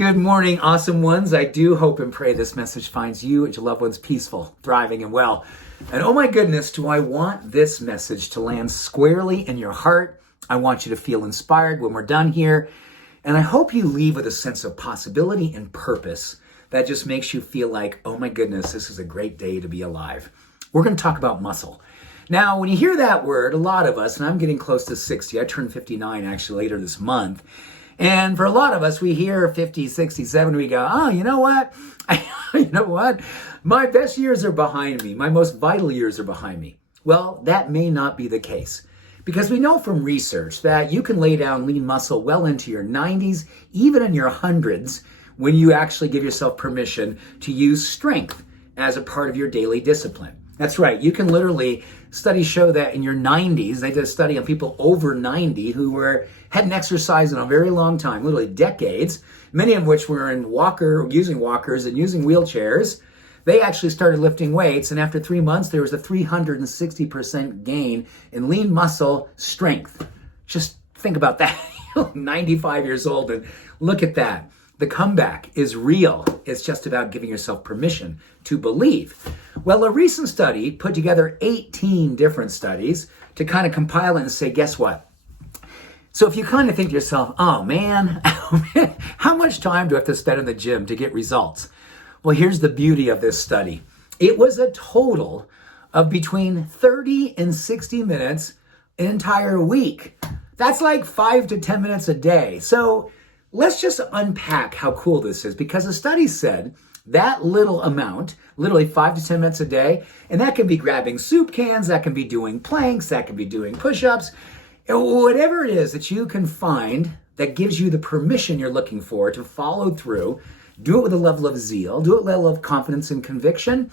Good morning, awesome ones. I do hope and pray this message finds you and your loved ones peaceful, thriving, and well. And oh my goodness, do I want this message to land squarely in your heart. I want you to feel inspired when we're done here. And I hope you leave with a sense of possibility and purpose that just makes you feel like, oh my goodness, this is a great day to be alive. We're going to talk about muscle. Now, when you hear that word, a lot of us, and I'm getting close to 60, I turned 59 actually later this month. And for a lot of us, we hear 50, 60, 70, we go, oh, you know what? My best years are behind me. My most vital years are behind me. Well, that may not be the case because we know from research that you can lay down lean muscle well into your 90s, even in your hundreds, when you actually give yourself permission to use strength as a part of your daily discipline. That's right. You can literally, studies show that in your 90s, they did a study on people over 90 who hadn't exercised in a very long time, literally decades, many of which were using walkers and using wheelchairs. They actually started lifting weights, and after 3 months, there was a 360% gain in lean muscle strength. Just think about that. 95 years old, and look at that. The comeback is real. It's just about giving yourself permission to believe. Well, a recent study put together 18 different studies to kind of compile it and say, guess what? So if you kind of think to yourself, oh man, how much time do I have to spend in the gym to get results? Well, here's the beauty of this study. It was a total of between 30 and 60 minutes an entire week. That's like 5 to 10 minutes a day. So let's just unpack how cool this is, because the study said that little amount, literally 5 to 10 minutes a day, and that can be grabbing soup cans, that can be doing planks, that can be doing push-ups, whatever it is that you can find that gives you the permission you're looking for to follow through, do it with a level of zeal, do it with a level of confidence and conviction.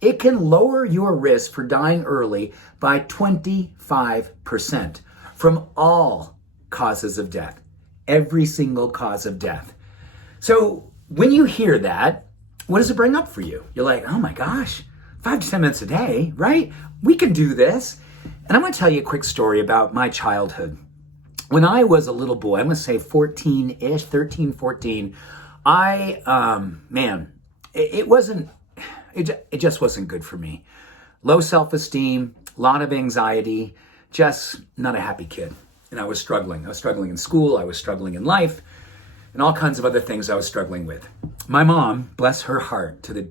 It can lower your risk for dying early by 25% from all causes of death. Every single cause of death. So when you hear that, what does it bring up for you? You're like, oh my gosh, 5 to 10 minutes a day, right? We can do this. And I'm going to tell you a quick story about my childhood. When I was a little boy, I'm going to say 14-ish, 13, 14, it just wasn't good for me. Low self-esteem, a lot of anxiety, just not a happy kid. And I was struggling. I was struggling in school. I was struggling in life and all kinds of other things I was struggling with. My mom, bless her heart, to the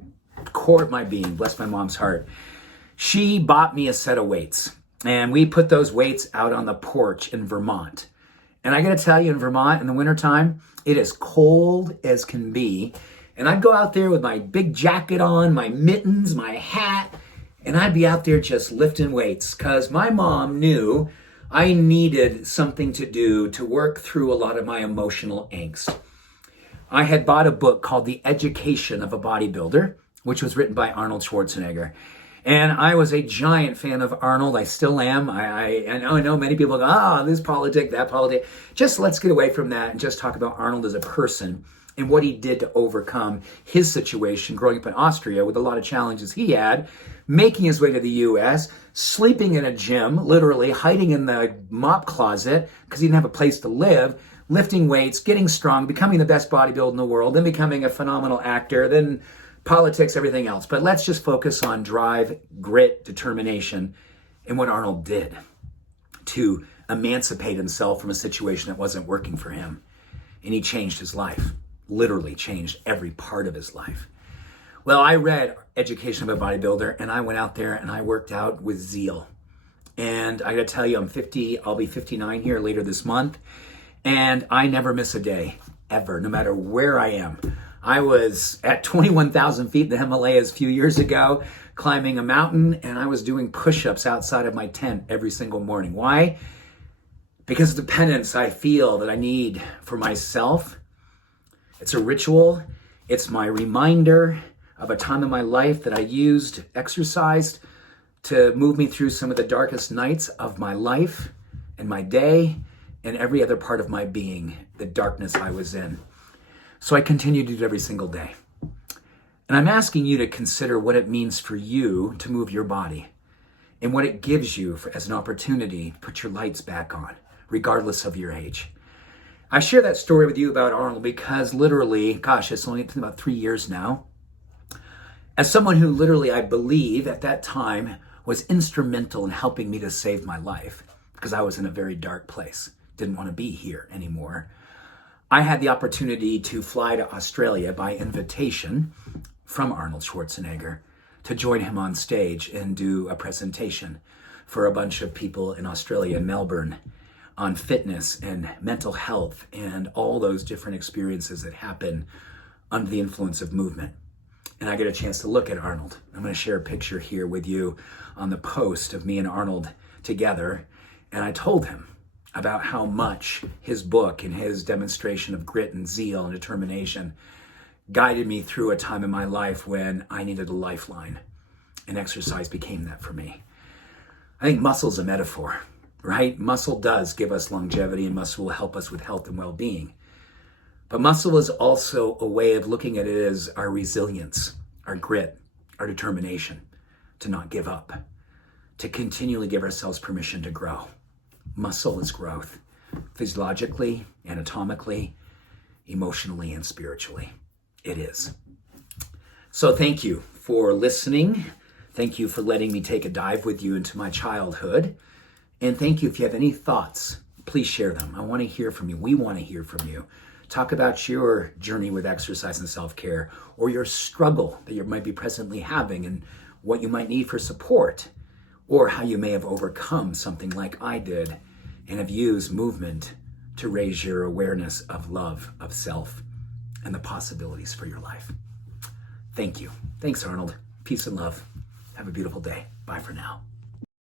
core of my being, bless my mom's heart, she bought me a set of weights. And we put those weights out on the porch in Vermont. And I got to tell you, in Vermont in the wintertime, it is cold as can be. And I'd go out there with my big jacket on, my mittens, my hat, and I'd be out there just lifting weights because my mom knew I needed something to do to work through a lot of my emotional angst. I had bought a book called The Education of a Bodybuilder, which was written by Arnold Schwarzenegger. And I was a giant fan of Arnold. I still am. I know many people go, this politic, that politic. Just let's get away from that and just talk about Arnold as a person and what he did to overcome his situation growing up in Austria with a lot of challenges he had, making his way to the U.S., sleeping in a gym, literally hiding in the mop closet because he didn't have a place to live, lifting weights, getting strong, becoming the best bodybuilder in the world, then becoming a phenomenal actor, then politics, everything else. But let's just focus on drive, grit, determination, and what Arnold did to emancipate himself from a situation that wasn't working for him. And he changed his life, literally changed every part of his life. Well, I read Education of a Bodybuilder, and I went out there and I worked out with zeal. And I got to tell you, I'm 50, I'll be 59 here later this month, and I never miss a day, ever, no matter where I am. I was at 21,000 feet in the Himalayas a few years ago, climbing a mountain, and I was doing push-ups outside of my tent every single morning. Why? Because of the penance I feel that I need for myself. It's a ritual. It's my reminder of a time in my life that I used exercise to move me through some of the darkest nights of my life and my day and every other part of my being, the darkness I was in. So I continue to do it every single day. And I'm asking you to consider what it means for you to move your body and what it gives you as an opportunity to put your lights back on, regardless of your age. I share that story with you about Arnold because literally, gosh, it's only been about 3 years now. As someone who literally, I believe at that time, was instrumental in helping me to save my life because I was in a very dark place, didn't want to be here anymore. I had the opportunity to fly to Australia by invitation from Arnold Schwarzenegger to join him on stage and do a presentation for a bunch of people in Australia, in Melbourne, on fitness and mental health and all those different experiences that happen under the influence of movement. And I get a chance to look at Arnold. I'm going to share a picture here with you on the post of me and Arnold together. And I told him about how much his book and his demonstration of grit and zeal and determination guided me through a time in my life when I needed a lifeline. And exercise became that for me. I think muscle's a metaphor, right? Muscle does give us longevity, and muscle will help us with health and well-being. But muscle is also a way of looking at it as our resilience, our grit, our determination to not give up, to continually give ourselves permission to grow. Muscle is growth, physiologically, anatomically, emotionally, and spiritually. It is. So thank you for listening. Thank you for letting me take a dive with you into my childhood. And thank you. If you have any thoughts, please share them. I want to hear from you. We want to hear from you. Talk about your journey with exercise and self-care, or your struggle that you might be presently having and what you might need for support, or how you may have overcome something like I did and have used movement to raise your awareness of love, of self, and the possibilities for your life. Thank you. Thanks, Arnold. Peace and love. Have a beautiful day. Bye for now.